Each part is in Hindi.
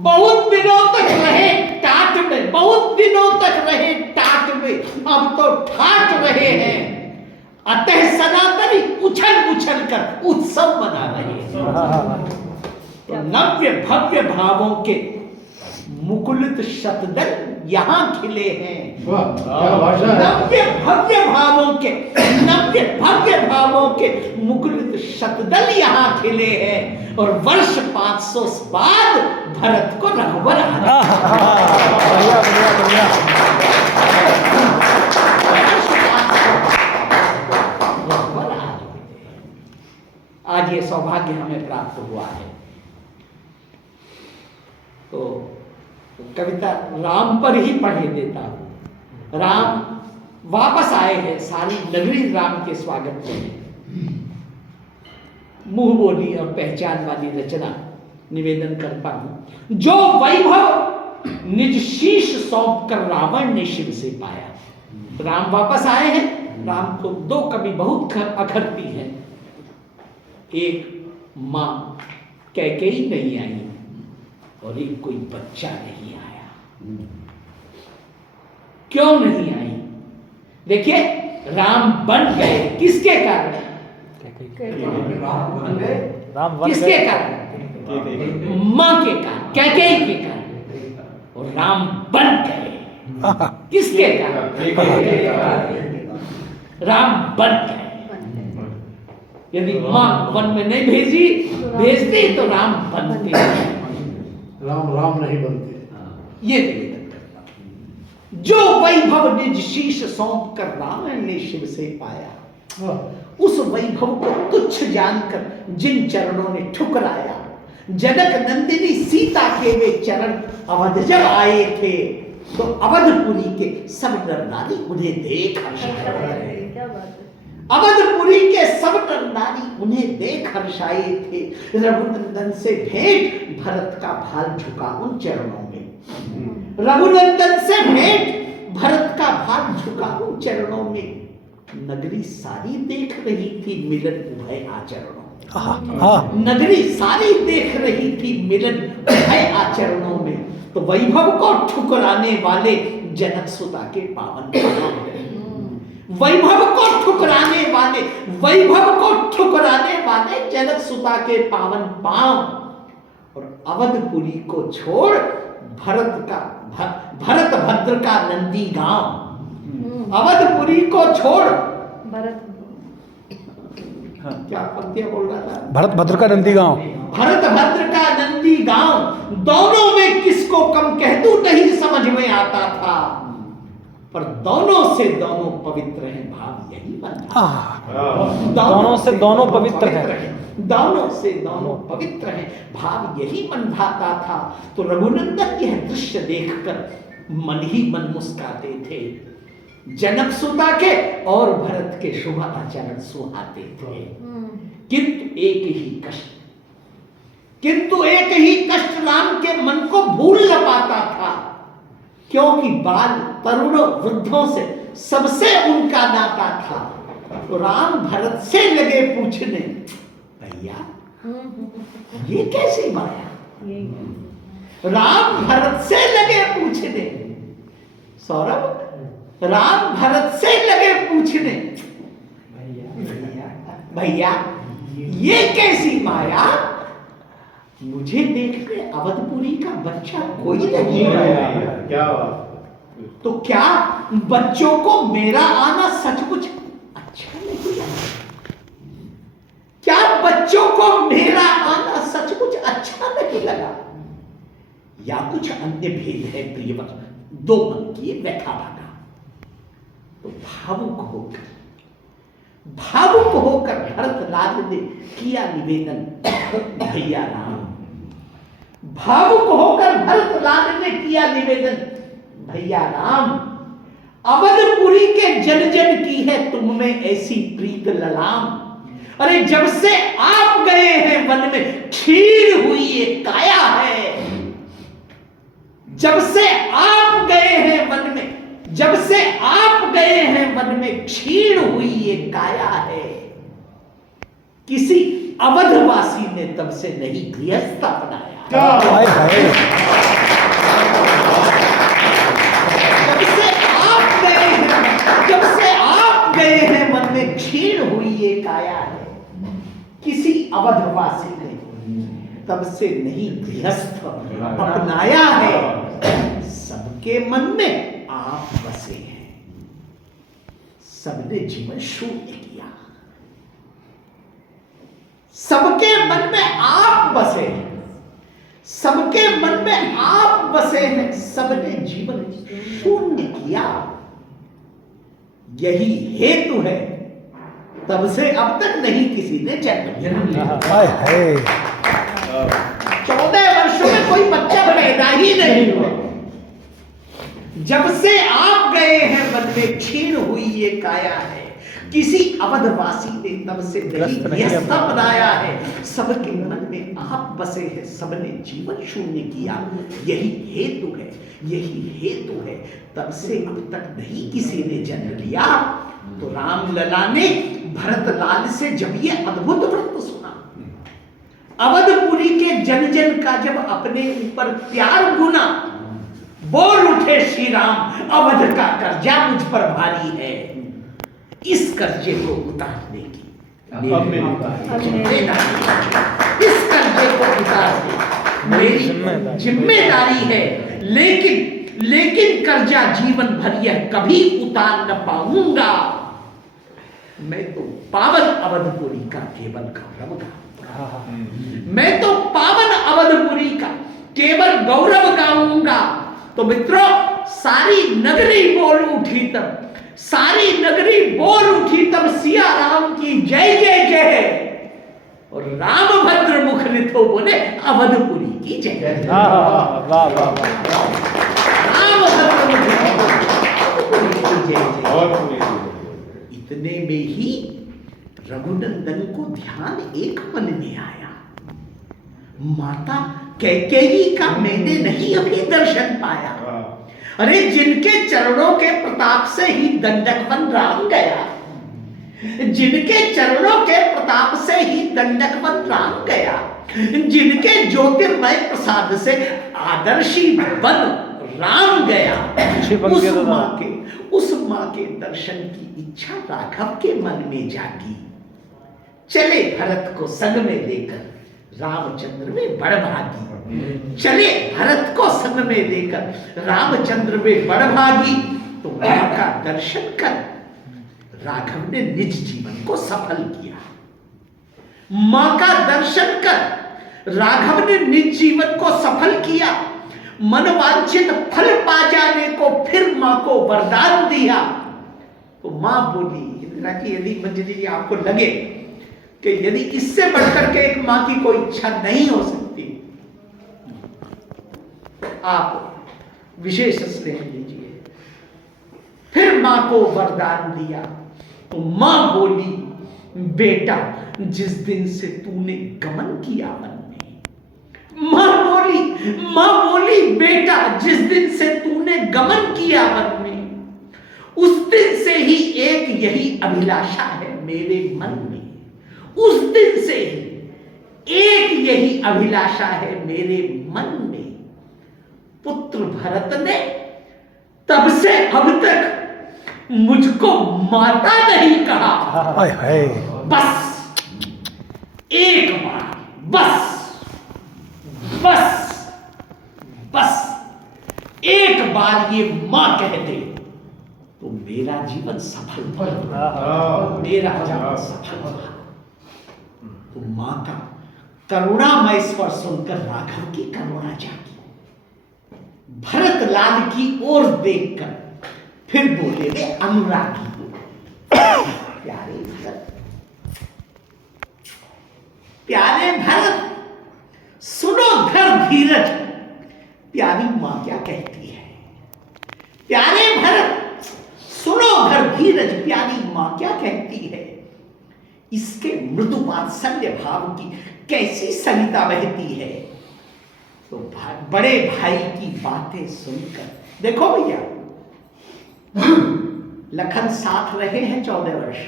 बहुत दिनों तक रहे टाट में, बहुत दिनों तक रहे टाट में, अब तो ठाट रहे हैं। अतः सनातनी उछल उछल कर उत्सव मना रहे हैं। तो नव्य भव्य भावों के मुकुलित शतदल यहाँ खिले हैं। नव्य भव्य भावों के, नव्य भव्य भावों के मुकुलित शतदल यहाँ खिले हैं। और वर्ष 500 बाद भरत को रघुवर आज ये सौभाग्य हमें प्राप्त हुआ है। तो कविता राम पर ही पढ़े देता हूं। राम वापस आए हैं, सारी नगरी राम के स्वागत में। मुंह बोली और पहचान वाली रचना निवेदन करता हूं। जो वैभव निज शीश सौंप कर रावण ने शिव से पाया। राम वापस आए हैं। राम को दो कवि बहुत अखरती है। एक मां कैकेयी नहीं आई और एक कोई बच्चा नहीं आया। क्यों नहीं आई? देखिए, राम बन गए किसके कारण? किसके कारण? मां के कारण, कैकेयी के कारण। और राम बन गए किसके कारण? राम बन गए। यदि मां वन में नहीं भेजती तो राम बनते। राम नहीं बनते। ये निवेदन करता हूं। जो वैभव निज शीश सौंप कर रावण ने शिव से पाया, उस वैभव को तुच्छ जानकर जिन चरणों ने ठुकराया। जनक नंदिनी सीता के वे चरण अवध जब आए थे, तो अवधपुरी के सब नर नारी उन्हें देख हर्षाए। अवधपुरी के सब नर नारी उन्हें देख हर्षाए थे। रघुनंदन से भेंट भरत का भाल झुका उन चरणों में। रघुनंदन से भेंट भरत का भाल झुका उन चरणों में। नगरी सारी देख रही थी मिलन उभय आचरणों। नगरी सारी देख रही थी मिलन उभय आचरणों में। तो वैभव को ठुकराने वाले जनक सुता के पावन वैभव को ठुकराने वाले, वैभव को ठुकराने वाले जनक सुता के पावन पांव। और अवधपुरी को छोड़ भरत भद्र का नंदी गांव। अवधपुरी को छोड़ क्या पंक्तियां बोल रहा था? भरत भद्र का नंदी गांव। भरत भद्र का नंदी गांव। दोनों में किसको कम कह दूं नहीं समझ में आता था। पर दोनों से दोनों पवित्र हैं, भाव यही बनता। दोनों से दोनों पवित्र हैं। दोनों से दोनों पवित्र हैं, भाव यही बंधाता था। तो रघुनंदन यह दृश्य देखकर मन ही मन मुस्काते थे। जनक सुता के और भरत के शुभ आचरण सुहाते थे। किंतु एक ही कष्ट राम के मन को भूल न पाता था। क्योंकि बाल तरुणों वृद्धों से सबसे उनका नाता था। तो राम भरत से लगे पूछने, भैया ये कैसी माया? राम भरत से लगे पूछने, सौरभ, राम भरत से लगे पूछने, भैया ये कैसी माया? मुझे देखने अवधपुरी का बच्चा कोई नहीं आया। क्या? तो क्या बच्चों को मेरा आना सचमुच अच्छा नहीं लगा? क्या बच्चों को मेरा आना सचमुच अच्छा नहीं लगा? या कुछ अन्य भेद है प्रियवत? दो मन की व्यथा बना। तो भावुक होकर भरतलाल ने किया निवेदन, भैया राम। भावुक होकर भरतलाल ने किया निवेदन, भैया राम। अवधपुरी के जन जन की है तुम में ऐसी प्रीत ललाम। अरे जब से आप गए हैं वन में क्षीण हुई ये काया है। जब से आप गए हैं वन में, जब से आप गए हैं वन में क्षीण हुई ये काया है। किसी अवधवासी ने तब से नहीं गृहस्थ अपनाया। हाय हाय जब से आप गए हैं मन में क्षीण हुई ये काया है, किसी अवधवासी ने तब से नहीं गृहस्थ अपनाया है। सबके मन में आप बसे हैं, सबने जीवन शून्य किया। सबके मन में आप बसे हैं, सबके मन में आप बसे हैं, सबने जीवन शून्य किया। यही हेतु है तब से अब तक नहीं किसी ने जन्म लिया। हाय हाय 14 वर्षों में कोई बच्चा पैदा ही नहीं हुआ। जब से आप गए हैं मन में क्षीण हुई ये काया है, किसी अवधवासी ने तब से नहीं यह अपनाया है। सबके मन में आप बसे हैं, सबने जीवन शून्य किया। यही हेतु है, यही हेतु है तब से अब तक नहीं किसी ने जन्म लिया। तो राम लला ने भरत लाल से जब ये अद्भुत व्रत सुना, अवधपुरी के जन जन का जब अपने ऊपर प्यार गुना, बोल उठे श्री राम अवध का कर्जा मुझ पर भारी है। इस कर्जे को उतारने की इस कर्जे को उतारने मेरी जिम्मेदारी है। लेकिन कर्जा जीवन भर यह कभी उतार न पाऊंगा। मैं तो पावन अवधपुरी का केवल गौरव गाऊंगा। मैं तो पावन अवधपुरी का केवल गौरव गाऊंगा। तो मित्रों, सारी नगरी बोल उठी तब, सारी नगरी बोल उठी तब सिया राम की जय जय जय। और रामभद्र मुख नितो बोले अवधपुरी की जय। वाह वाह वाह रामभद्र मुख अवधपुरी की जय। इतने में ही रघुनंदन को ध्यान एक मन में आया, माता कैकेयी का मैंने नहीं अभी दर्शन पाया। अरे जिनके चरणों के प्रताप से ही दंडक वन राम गया, जिनके चरणों के प्रताप से ही दंडक वन राम गया, जिनके ज्योतिर्मय प्रसाद से आदर्शी वन राम गया, उस माँ के दर्शन की इच्छा राघव के मन में जागी। चले भरत को संग में लेकर रामचंद्र में बड़भागी, चले भरत को संग में लेकर रामचंद्र में बड़भागी। तो मां का दर्शन कर राघव ने निज जीवन को सफल किया। मां का दर्शन कर राघव ने निज जीवन को सफल किया। मनवांछित फल पा जाने को फिर मां को वरदान दिया। तो मां बोली, इंदिरा जी, यदि मंजरी जी आपको लगे कि यदि इससे बढ़कर के एक मां की कोई इच्छा नहीं हो सकती, आप विशेष स्नेह लीजिए। फिर मां को वरदान दिया। तो मां बोली, बेटा जिस दिन से तूने गमन किया वन में, मां बोली बेटा जिस दिन से तूने गमन किया वन में, उस दिन से ही एक यही अभिलाषा है मेरे मन में। उस दिन से ही एक यही अभिलाषा है मेरे मन में। पुत्र भरत ने तब से अब तक मुझको माता नहीं कहा। हाय हाय बस एक बार, बस एक बार ये मां कह दे तो मेरा जीवन सफल था, मेरा जीवन सफल था। तो मां का करुणामय स्वर सुनकर राघव की करुणा जागी। भरत लाल की ओर देखकर फिर बोले वे अनुरागी, प्यारे भरत, प्यारे भरत, सुनो धर धीरज, प्यारी मां क्या कहती है। प्यारे भरत, सुनो धर धीरज, प्यारी मां क्या कहती है। इसके मृदु वात्सल्य भाव की कैसी सरिता बहती है। तो बड़े भाई की बातें सुनकर, देखो भैया, लखन साथ रहे हैं 14 वर्ष,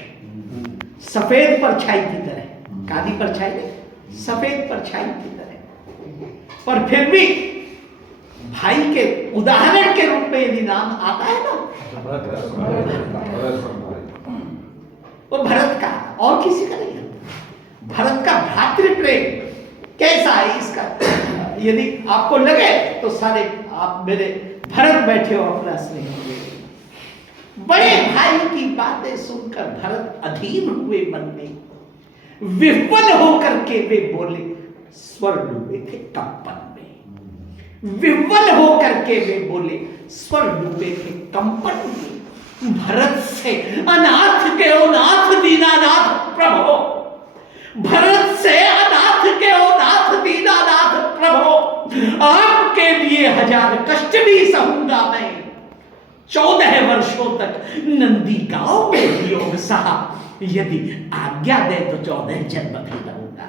सफेद परछाई की तरह, काली परछाई नहीं, सफेद परछाई की तरह। पर फिर भी भाई के उदाहरण के रूप में यदि नाम आता है ना, वो भरत का, और किसी का नहीं है। भरत का भ्रातृ प्रेम कैसा है इसका, यदि आपको लगे तो सारे आप मेरे भरत बैठे हो अपना स्नेह, बड़े भाई की बातें सुनकर भरत अधीर हुए मन में, विह्वल होकर के वे बोले, स्वर डूबे थे कंपन में, विह्वल होकर के वे बोले, स्वर डूबे थे कंपन में। भरत से अनाथ के ओ नाथ दीनानाथ प्रभो, भरत से अनाथ के ओ नाथ दीनानाथ प्रभो, आपके लिए 1000 कष्ट भी सहूंगा मैं, 14 वर्षों तक नंदी गांव में वियोग सहा, यदि आज्ञा दे तो 14 जन्म भी रहूंगा।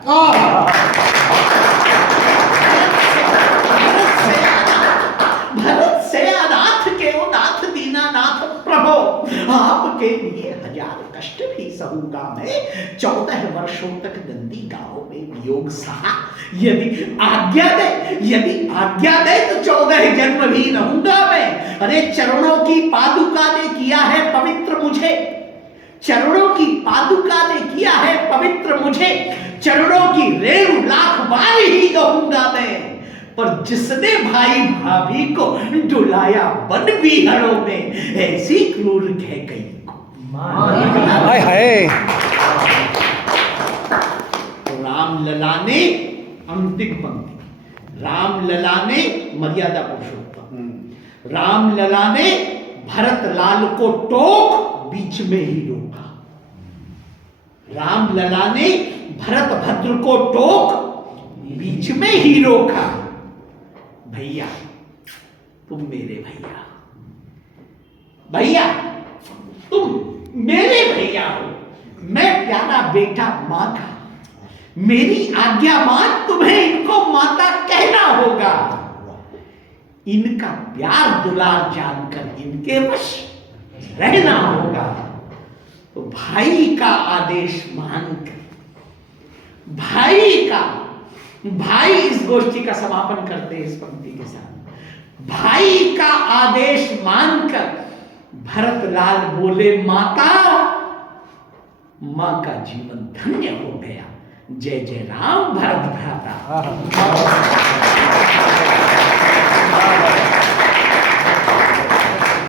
भरत से अनाथ के ओ नाथ दीनानाथ प्रभो, आपके लिए 1000 कष्ट भी सहूंगा मैं, 14 वर्षों तक नंदी गांव में वियोग सहा, यदि आज्ञा दे, यदि आज्ञा दे तो 14 जन्म भी रहूंगा मैं। अरे चरणों की पादुका ने किया है पवित्र मुझे, चरणों की पादुका ने किया है पवित्र मुझे, चरणों की रेणु लाख बार ही कहूंगा मैं, पर जिसने भाई भाभी को डुलाया वन विहरों में, ऐसी क्रूर कह गई को हाय हाय। राम लला ने, अंतिम पंक्ति, राम लला ने मर्यादा पुरुषोत्तम, राम लला ने भरत लाल को टोक बीच में ही रोका, राम लला ने भरत भद्र को टोक बीच में ही रोका। भैया तुम मेरे भैया, भैया तुम मेरे भैया हो, मैं प्यारा बेटा मां का, मेरी आज्ञा मान, तुम्हें इनको माता कहना होगा, इनका प्यार दुलार जानकर इनके वश रहना होगा। तो भाई का आदेश मानकर, भाई का, भाई इस गोष्ठी का समापन करते हैं इस पंक्ति के साथ, भाई का आदेश मानकर भरत लाल बोले, माता, मां का जीवन धन्य हो गया, जय जय राम भरत भ्राता।